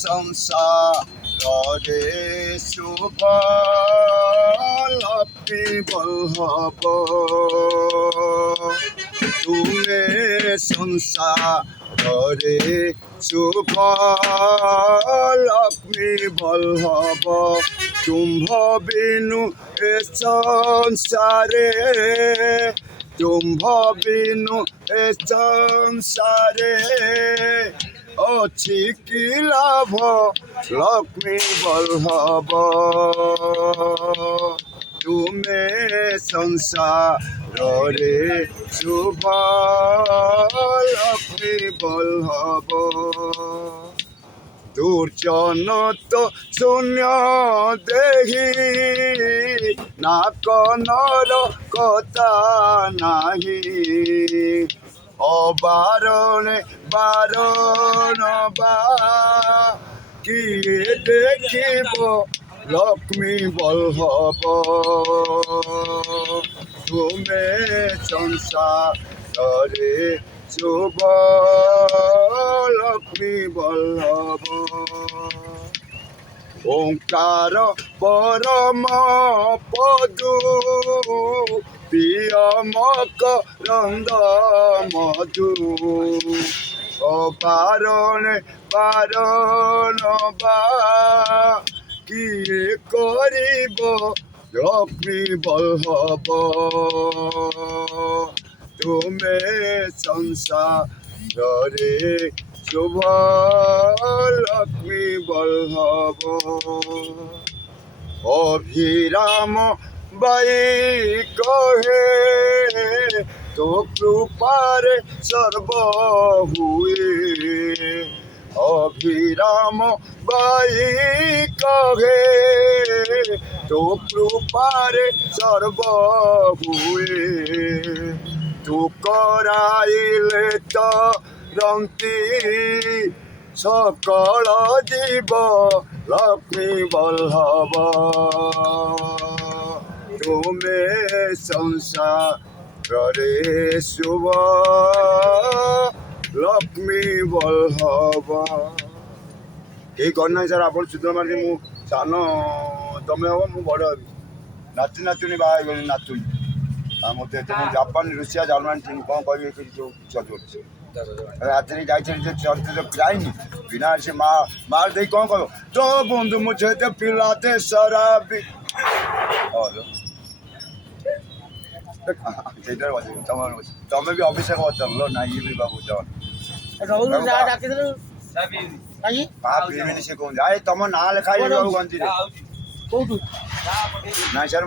সংসারে শুভ লক্ষ্মী বল্লভ তুমি সংসারে শুভ লক্ষ্মী বল্লভ তুম্ভ বিনু এ সংসারে তুম্ভ বিনু এ সংসারে অছি কি লাভ লক্ষ্মী বল্লভ তুমি সংসারে শুভ লক্ষ্মী বল্লভ দুর্জন তো শূন্য দেহি না কনর কথা নাহি অবারণে বারণ বা কিয়ে দেখিব লক্ষ্মী বল্লভ তুমি সংসারে শুভ লক্ষ্মী বল্লভ ওঙ্কার পরম পদু প্রিয় মকরন্দ মধু অবারণে বারণ বা কিয়ে করিব লক্ষ্মী বল্লভ তুমি সংসারে শুভ লক্ষ্মী বল্লভ অভিরাম বাই কহে তো কৃপারে সর্ব হুয়ে অভিরাম বাই কহে তো কৃপারে সর্ব হুয়ে তু করাইলে তো রন্তি সকল জীব লক্ষ্মী বল্লভ তুমি সংসারে শুভ ଲକ୍ଷ୍ମୀ ବଲ୍ଲଭ। କେହି କରିନାହିଁ ସାର୍ ଆପଣ ଚିତ୍ର ମାରିକି ମୁଁ ସାନ ତମେ ହବ ମୁଁ ବଡ଼ ହେବି ନାତି ନାତୁଣୀ ବାହା ହେଇଗଲି ନାତୁଣୀ ଆଉ ମୋତେ ଏତେ ମୁଁ ଜାପାନ ରୁଷିଆ ଜର୍ମାନୀ ଚିନି କ'ଣ କହିବି ଏଠି ଯେଉଁ ଚଲୁଛି ରାତିରେ ଯାଇଥିଲି ଯେ ଚରିତ୍ର ଯାଇନି ବିନା ସେ ମା ଦେଇ କ'ଣ କହିବ ତୋ ବନ୍ଧୁ ମୁଁ ଯେତେ ପିଲାତେ ସରାବି ସେଇଟାରେ ବସିବି ତମେ ବି ଅଭିଷେକ ବଚନ ନା ଇଏ ବି ବାବୁ ଜନ ପିଇବିନି ସେ କହୁଛି ଆଏ ତମ ନାଁ ଲେଖା ହେଇଯିବ ଗଞ୍ଜିରେ ନାଇଁ ସାର୍